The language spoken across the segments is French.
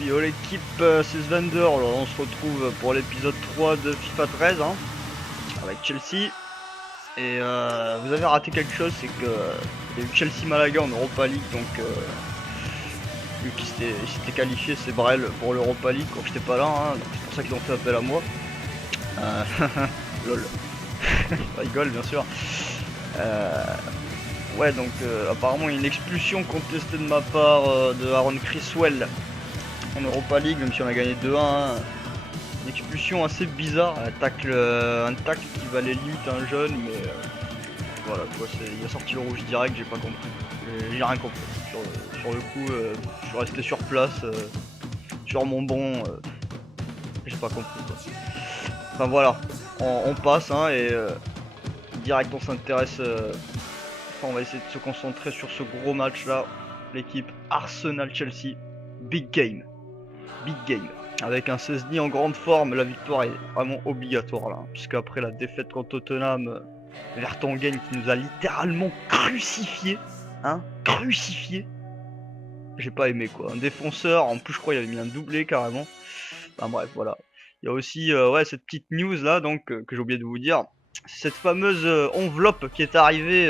Yo l'équipe, c'est Svender, alors on se retrouve pour l'épisode 3 de FIFA 13 hein, avec Chelsea. Et vous avez raté quelque chose, c'est que il y a eu Chelsea Malaga en Europa League, donc vu qu'ils s'étaient qualifiés, c'est Brel pour l'Europa League quand j'étais pas là, hein, donc c'est pour ça qu'ils ont fait appel à moi. Lol. Je rigole bien sûr. Ouais, donc apparemment il y a une expulsion contestée de ma part de Aaron Criswell en Europa League, même si on a gagné 2-1. Hein. Une expulsion assez bizarre, un tacle qui valait limite un jeune, mais voilà quoi, il a sorti le rouge direct, j'ai pas compris. J'ai rien compris. Sur le coup, je suis resté sur place, sur mon banc, j'ai pas compris quoi. Enfin voilà, on passe hein, et direct on s'intéresse, on va essayer de se concentrer sur ce gros match là, l'équipe Arsenal-Chelsea, big game. Big game. Avec un Szczesny en grande forme, la victoire est vraiment obligatoire là. Puisque après la défaite contre Tottenham, Vertonghen qui nous a littéralement crucifié. Hein, crucifié. J'ai pas aimé quoi. Un défenseur, en plus je crois il avait mis un doublé carrément. Enfin bref, voilà. Il y a aussi ouais, cette petite news là donc que j'ai oublié de vous dire. Cette fameuse enveloppe qui est arrivée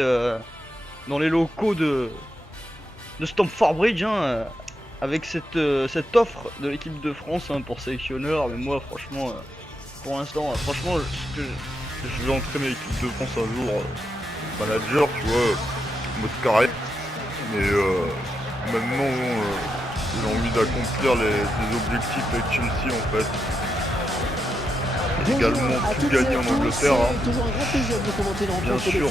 dans les locaux de Stamford Bridge. Hein, avec cette offre de l'équipe de France hein, pour sélectionneur, mais moi franchement, pour l'instant, franchement, je vais entraîner l'équipe de France un jour, manager, tu vois, mode carré, mais maintenant j'ai envie d'accomplir des objectifs avec Chelsea en fait. Également tout gagner en Angleterre, hein. Bien sûr,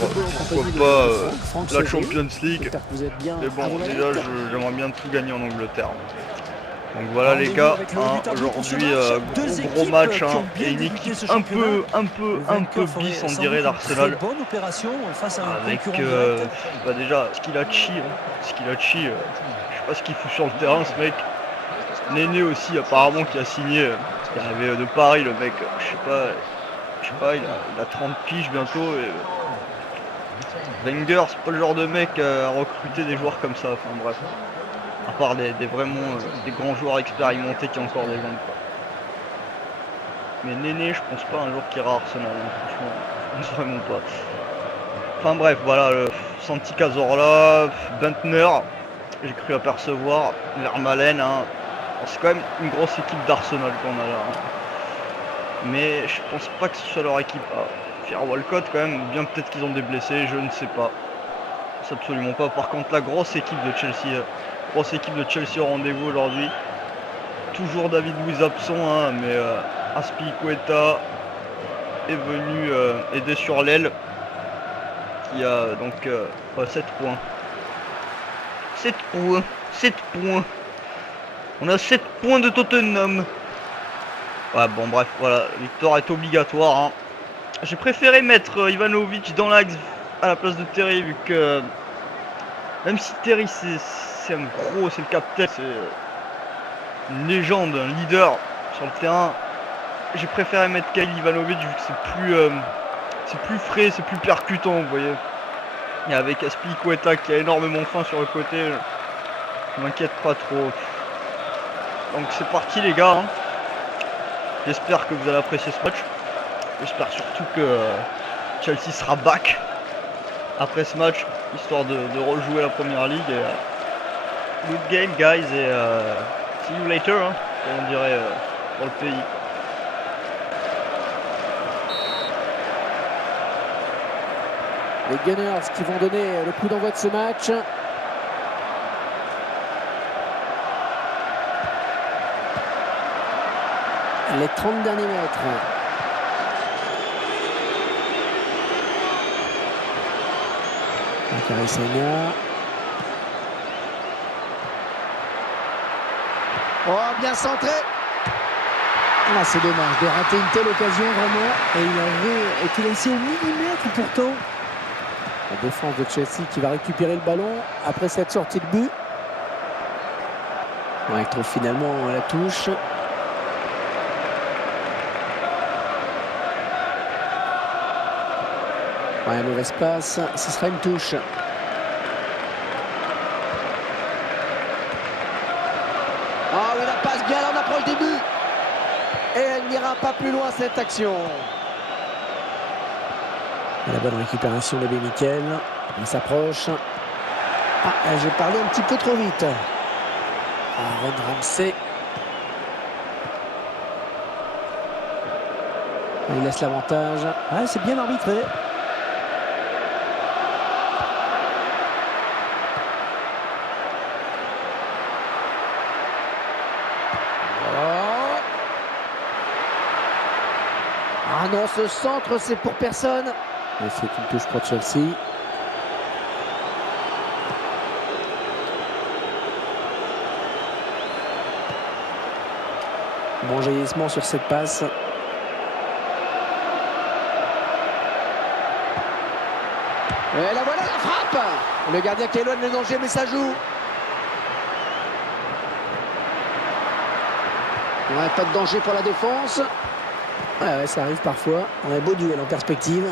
pourquoi pas la Champions League, mais bon déjà j'aimerais bien tout gagner en Angleterre. Donc voilà les gars, hein, aujourd'hui gros match hein, et une équipe un peu bis on dirait d'Arsenal. Avec bah déjà Skilacci, hein. Skilacci, je sais pas ce qu'il fout sur le terrain ce mec. Néné aussi apparemment qui a signé, il avait de Paris le mec, je sais pas, il a 30 piges bientôt et Wenger c'est pas le genre de mec à recruter des joueurs comme ça, enfin bref. À part des vraiment des grands joueurs expérimentés qui ont encore des jambes quoi. Mais Néné je pense pas un jour qu'il ira à Arsenal, hein, franchement, vraiment pas. Enfin bref voilà, Santi Cazorla, Bentner, j'ai cru apercevoir, Vermaelen, hein. C'est quand même une grosse équipe d'Arsenal qu'on a là. Hein. Mais je pense pas que ce soit leur équipe. Pierre Walcott quand même, bien peut-être qu'ils ont des blessés, je ne sais pas. C'est absolument pas. Par contre la grosse équipe de Chelsea au rendez-vous aujourd'hui. Toujours David Luiz absent, hein, mais Azpilicueta est venu aider sur l'aile. Qui a donc 7 points. 7 points. 7 points. On a 7 points de Tottenham. Ouais bon bref voilà, la victoire est obligatoire hein. J'ai préféré mettre Ivanovic dans l'axe à la place de Terry vu que même si Terry c'est un gros, c'est le capitaine, c'est une légende, un leader sur le terrain, j'ai préféré mettre Kyle Ivanovic vu que c'est plus frais, c'est plus percutant vous voyez. Et avec Azpilicueta qui a énormément faim sur le côté, je m'inquiète pas trop. Donc c'est parti les gars hein. J'espère que vous allez apprécier ce match. J'espère surtout que Chelsea sera back après ce match, histoire de rejouer la première ligue. Et, good game guys et see you later hein, comme on dirait dans le pays. Les Gunners qui vont donner le coup d'envoi de ce match. Les 30 derniers mètres. Acarissagna. Oh, bien centré. Ah, c'est dommage de rater une telle occasion vraiment. Et il avait été laissé au millimètre pourtant. La défense de Chelsea qui va récupérer le ballon après cette sortie de but. Ouais, il trouve finalement la touche. Ouais, mauvaise passe, ce sera une touche. Ah, oui, la passe bien là, on approche des buts. Et elle n'ira pas plus loin cette action. La bonne récupération de Mikel. On s'approche. Ah, j'ai parlé un petit peu trop vite. Aaron Ramsey. Il laisse l'avantage. Ah, c'est bien arbitré. Ah non, ce centre, c'est pour personne. Et c'est une touche pour Chelsea. Bon jaillissement sur cette passe. Et la voilà, la frappe. Le gardien qui éloigne le danger, mais ça joue. Ouais, pas de danger pour la défense. Ouais, ça arrive parfois. Un beau duel en perspective.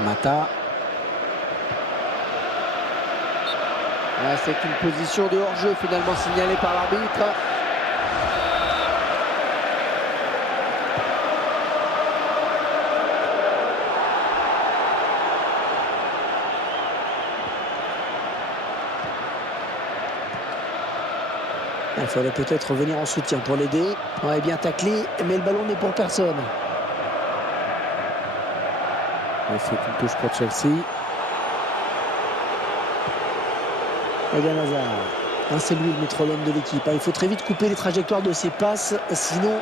Mata. Ouais, c'est une position de hors-jeu finalement signalée par l'arbitre. Il fallait peut-être revenir en soutien pour l'aider. Ouais, bien taclé, mais le ballon n'est pour personne. C'est une touche pour Chelsea. Eden Hazard. C'est lui le métronome de l'équipe. Il faut très vite couper les trajectoires de ses passes, sinon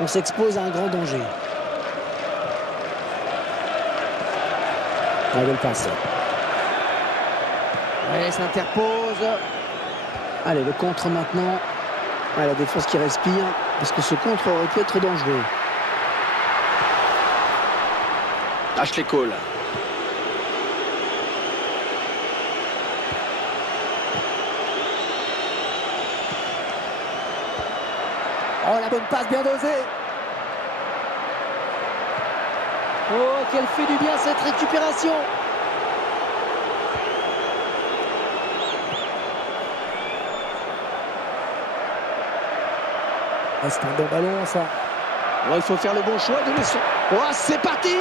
on s'expose à un grand danger. La belle passe. Ouais, s'interpose. Allez, le contre maintenant. Ouais, la défense qui respire, parce que ce contre aurait pu être dangereux. Ashley Cole. Oh, la bonne passe bien dosée. Oh, qu'elle fait du bien cette récupération. C'est un bon ballon, ça. Alors, il faut faire le bon choix de laisser. Oh, c'est parti.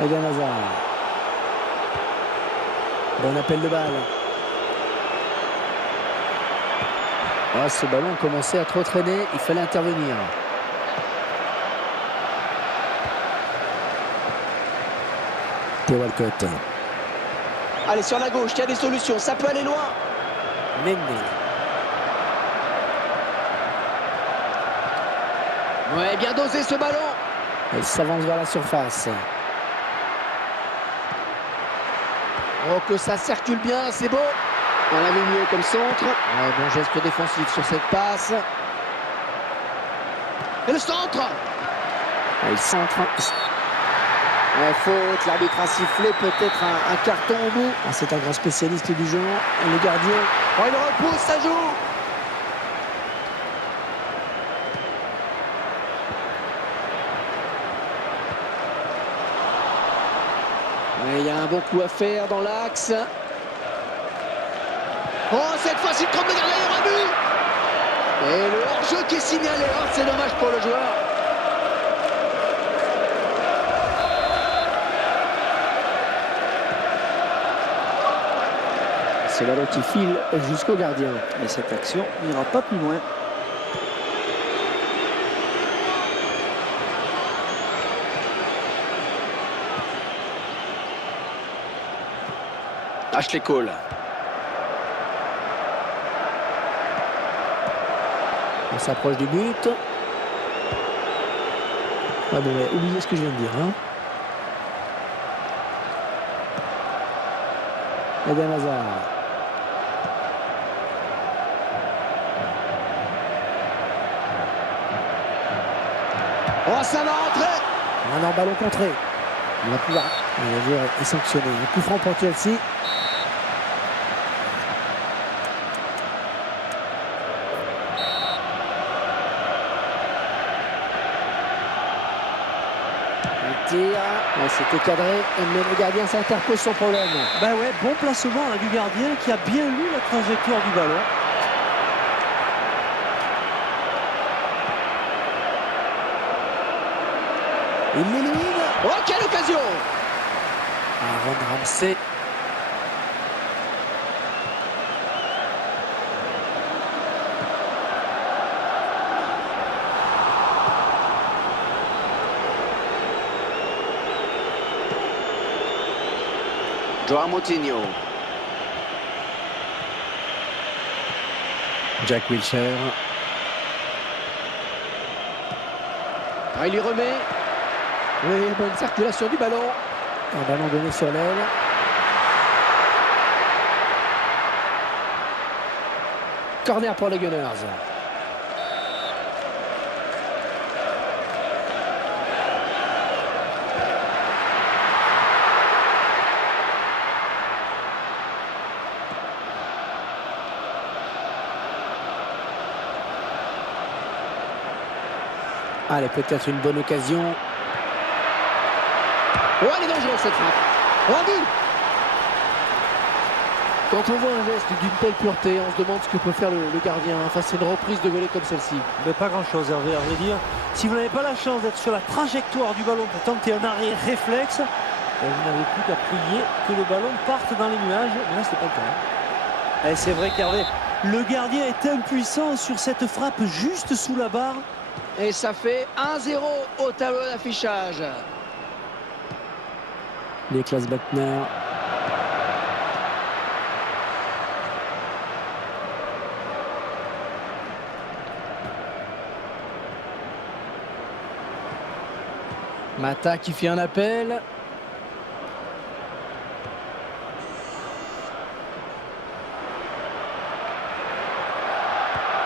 Eden Hazard. Bon appel de balle. Oh, ce ballon commençait à trop traîner. Il fallait intervenir. Theo Walcott. Allez, sur la gauche, il y a des solutions. Ça peut aller loin. Mendy. Ouais, bien dosé ce ballon. Elle s'avance vers la surface. Oh, que ça circule bien, c'est beau. On l'avait mieux comme centre. Ouais, bon geste défensif sur cette passe. Et le centre. Ouais, le centre. Ouais, faute, l'arbitre a sifflé, peut-être un carton au bout. Ah, c'est un grand spécialiste du genre. Et le gardien. Oh, il repousse, ça joue. Il y a un bon coup à faire dans l'axe. Oh, cette fois-ci, le trompe de gardien, il y aura but. Et le hors-jeu qui est signalé. Oh, c'est dommage pour le joueur. C'est ballon qui file jusqu'au gardien. Et cette action n'ira pas plus loin. Ashley Cole. On s'approche du but. Ah bon, oubliez ce que je viens de dire. Hein. Eden Hazard. Oh, ça va rentrer. Un ballon contré. On va pouvoir. Le joueur est sanctionné. Un coup franc pour Chelsea. Il tire. Ouais, c'était cadré, mais le gardien s'interpose sans problème. Ben ouais, bon placement là, du gardien qui a bien lu la trajectoire du ballon. Il l'élimine. Oh, quelle occasion! Aaron Ramsey. Joao Moutinho. Jack Wilshere. Ah, il lui remet. Oui, bonne circulation du ballon. Un ballon donné sur l'aile. Corner pour les Gunners. Allez, peut-être une bonne occasion. Oh, elle est dangereuse cette frappe. Rendu. Quand on voit un geste d'une telle pureté, on se demande ce que peut faire le gardien face à une reprise de volée comme celle-ci. Mais pas grand-chose, Hervé, à vrai dire. Si vous n'avez pas la chance d'être sur la trajectoire du ballon pour tenter un arrêt réflexe, vous n'avez plus qu'à prier que le ballon parte dans les nuages. Mais là, c'est pas le cas. Et c'est vrai qu'Hervé, le gardien est impuissant sur cette frappe juste sous la barre. Et ça fait 1-0 au tableau d'affichage. Niklas Bentner. Mata qui fait un appel.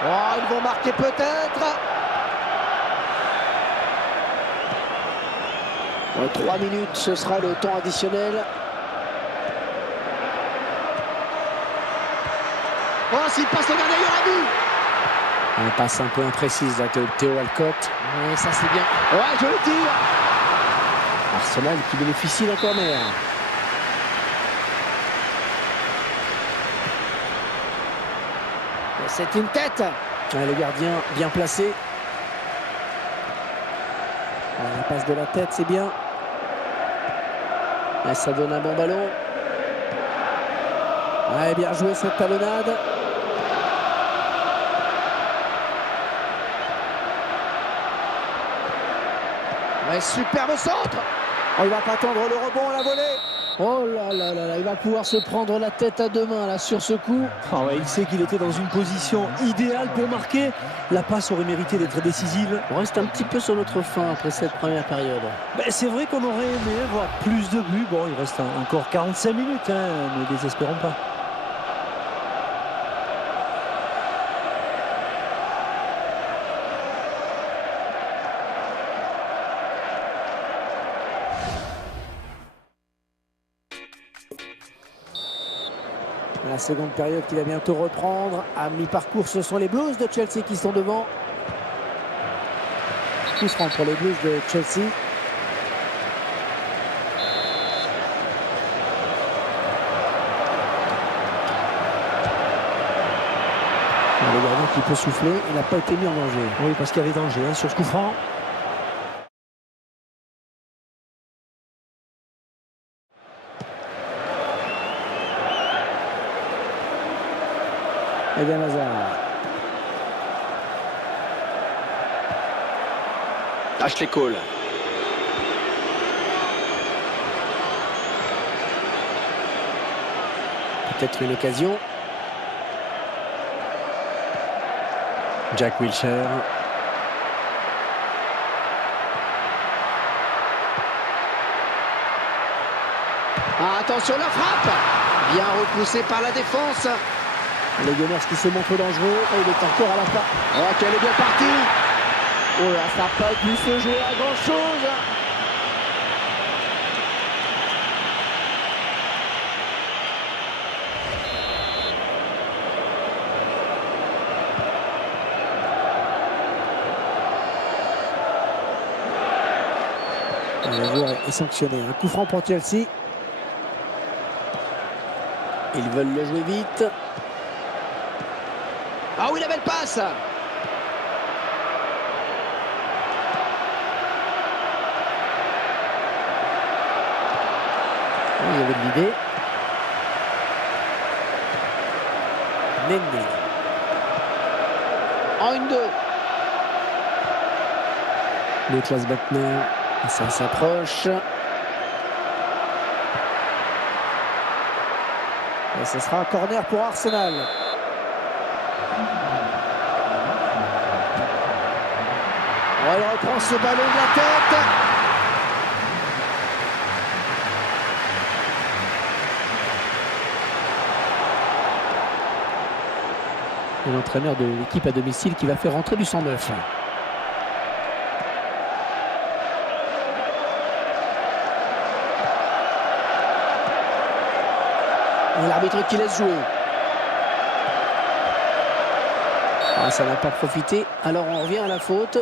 Oh, ils vont marquer peut-être. 3 minutes, ce sera le temps additionnel. Oh, s'il passe le gardien, il y aura but. Un passe un peu imprécise là de Théo Walcott. Ouais, ça c'est bien. Ouais, je le tire. Arsenal qui bénéficie d'un corner. C'est une tête. Ouais, le gardien bien placé. Ouais, la passe de la tête, c'est bien. Et ça donne un bon ballon. Ouais, bien joué cette talonnade. Ouais, superbe centre. Oh, il va pas attendre le rebond, la volée. Oh là là là là, il va pouvoir se prendre la tête à deux mains là sur ce coup. Oh ouais, il sait qu'il était dans une position idéale pour marquer. La passe aurait mérité d'être décisive. On reste un petit peu sur notre fin après cette première période. Ben, c'est vrai qu'on aurait aimé voir plus de buts. Bon, il reste encore 45 minutes, hein, ne désespérons pas. La seconde période qui va bientôt reprendre. À mi-parcours, ce sont les Blues de Chelsea qui sont devant. Coup franc pour les Blues de Chelsea. Le gardien qui peut souffler, il n'a pas été mis en danger. Oui, parce qu'il y avait danger hein, sur ce coup franc. Eden Hazard. Ashley Cole. Peut-être une occasion. Jack Wilshere. Ah, attention la frappe. Bien repoussé par la défense. Les Gunners qui se montrent dangereux. Et il est encore à la fin. Oh, qu'elle est bien partie. Oh là, ça n'a pas pu se jouer à grand chose. Le joueur est sanctionné. Un coup franc pour Chelsea. Ils veulent le jouer vite. Ah oui, la belle passe. Il y avait de l'idée. Néné. En 1-2. Niklas Bentner. Ça s'approche. Et ce sera un corner pour Arsenal. Oh, il reprend ce ballon de la tête. Et l'entraîneur de l'équipe à domicile qui va faire rentrer du 109. Et l'arbitre qui laisse jouer. Ah, ça n'a pas profité. Alors on revient à la faute.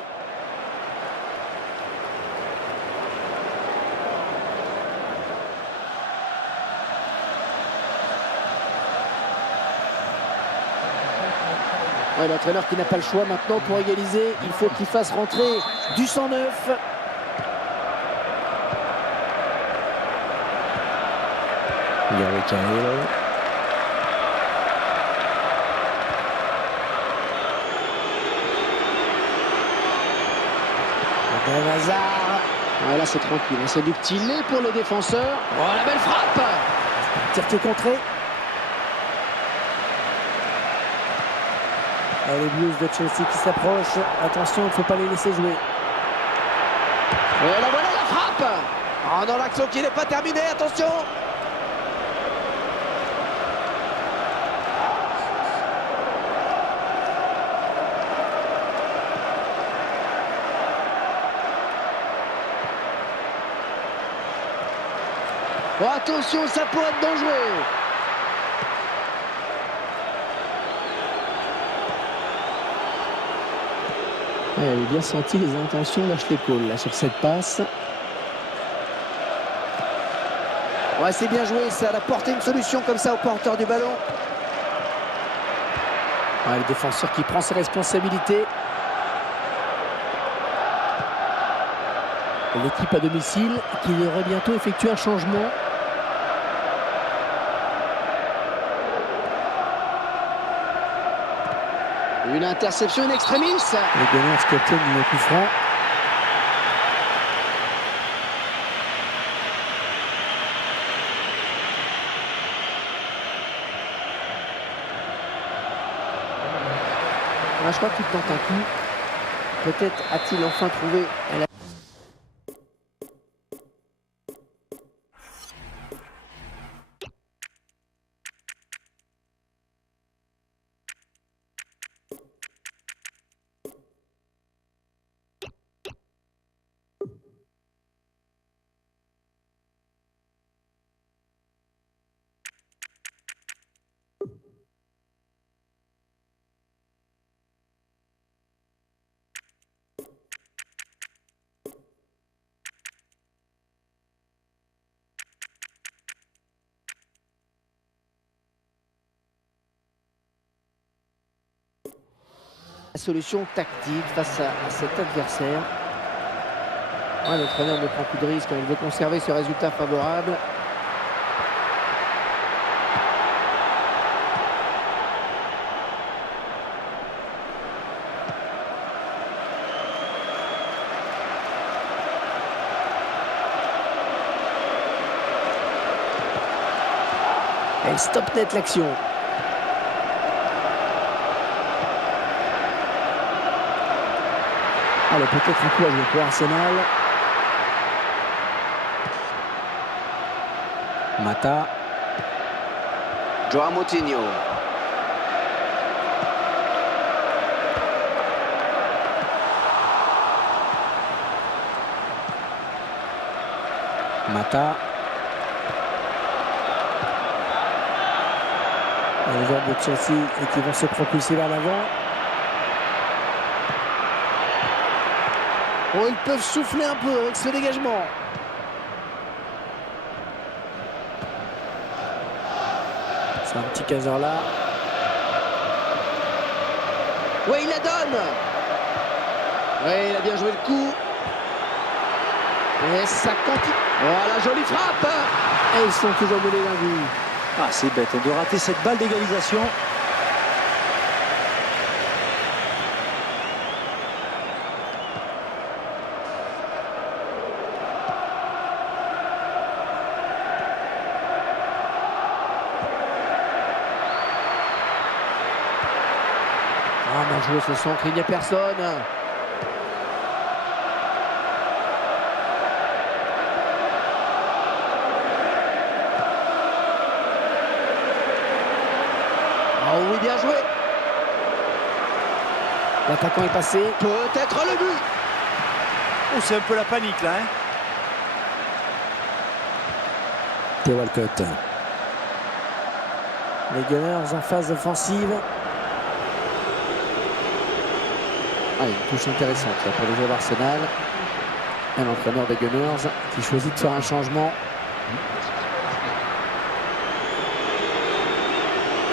Ouais, l'entraîneur qui n'a pas le choix maintenant pour égaliser. Il faut qu'il fasse rentrer du 109. Gary Cahill. Hazard. Voilà, c'est tranquille. C'est du petit lait pour le défenseur. Oh, la belle frappe. Tir qui est contré. Et les Blues de Chelsea qui s'approchent. Attention, il ne faut pas les laisser jouer. Et là, voilà la frappe. Oh non, l'action qui n'est pas terminée. Attention. Oh, attention, ça pourrait être dangereux. Elle avait bien senti les intentions d'Ashley Cole là sur cette passe. Ouais, c'est bien joué, ça a apporté une solution comme ça au porteur du ballon. Ouais, le défenseur qui prend ses responsabilités. L'équipe à domicile qui devrait bientôt effectuer un changement. Une interception in extremis. Les Gunners qui obtiennent le coup franc. Ah, je crois qu'il tente un coup. Peut-être a-t-il enfin trouvé la... solution tactique face à cet adversaire. Ouais, l'entraîneur ne prend plus de risque, il veut conserver ce résultat favorable. Elle stoppe net l'action. Alors peut-être un coup à jouer pour Arsenal. Mata. Joao Moutinho. Mata. Les joueurs de Chelsea et qui vont se propulser vers l'avant. Oh, ils peuvent souffler un peu avec ce dégagement. C'est un petit caseur là. Oui, il la donne. Oui, il a bien joué le coup. Et ça continue. Voilà, jolie frappe. Et ils sont toujours menés d'un but. Ah, c'est bête de rater cette balle d'égalisation. Ah, mal joué ce centre, il n'y a personne. Oh oui, bien joué. L'attaquant est passé. Peut-être le but. Oh, c'est un peu la panique là. Theo Walcott. Les Gunners en phase offensive. Ah, une touche intéressante là, pour les joueurs d'Arsenal. Un entraîneur des Gunners qui choisit de faire un changement.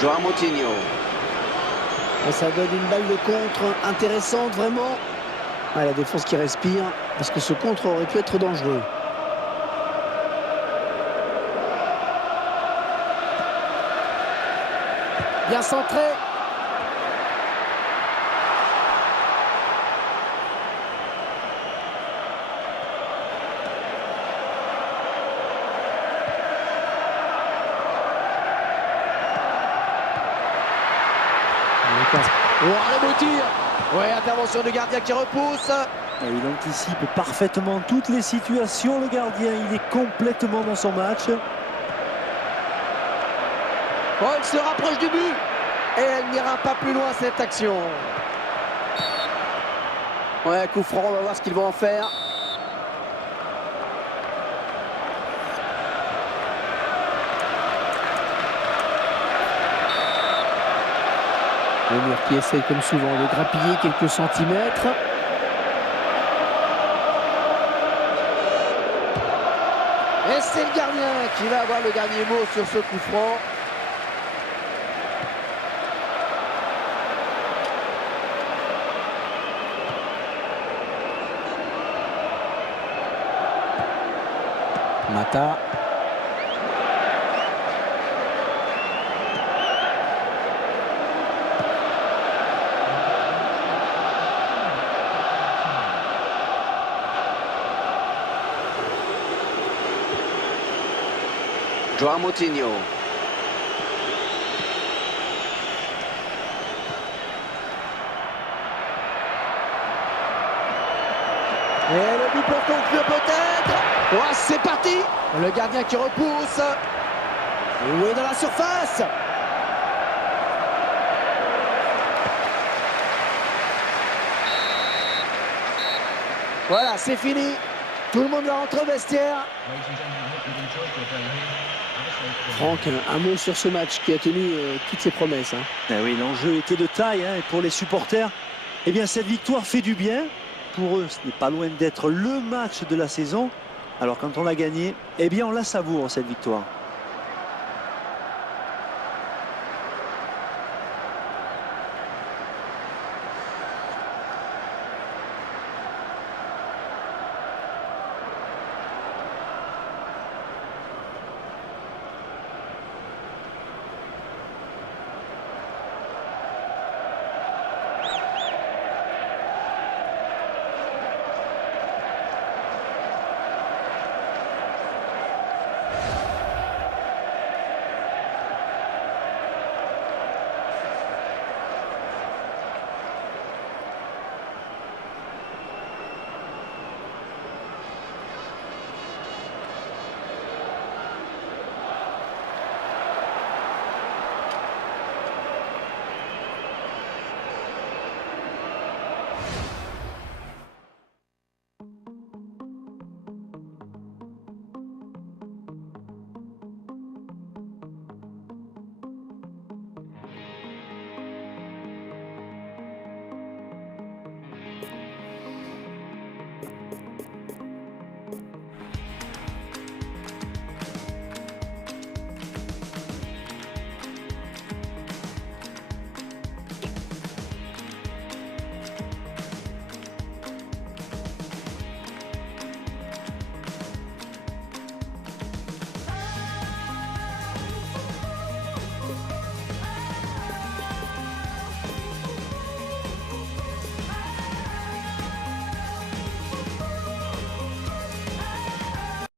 Joao Moutinho. Et ça donne une balle de contre intéressante vraiment. Ah, la défense qui respire parce que ce contre aurait pu être dangereux. Bien centré. Oh, le beau tir. Ouais, intervention du gardien qui repousse. Et il anticipe parfaitement toutes les situations. Le gardien, il est complètement dans son match. Oh, il se rapproche du but. Et elle n'ira pas plus loin cette action. Ouais, coup franc, on va voir ce qu'ils vont en faire. Le mur qui essaye comme souvent de grappiller quelques centimètres. Et c'est le gardien qui va avoir le dernier mot sur ce coup franc. Mata. Joao Moutinho. Et le but pour conclure peut-être. Oh, c'est parti. Le gardien qui repousse. Où est dans la surface. Voilà, c'est fini. Tout le monde va rentrer au vestiaire. Franck, un mot sur ce match qui a tenu toutes ses promesses. Eh oui, l'enjeu était de taille et pour les supporters, eh bien, cette victoire fait du bien. Pour eux, ce n'est pas loin d'être le match de la saison. Alors quand on l'a gagné, eh bien on la savoure cette victoire.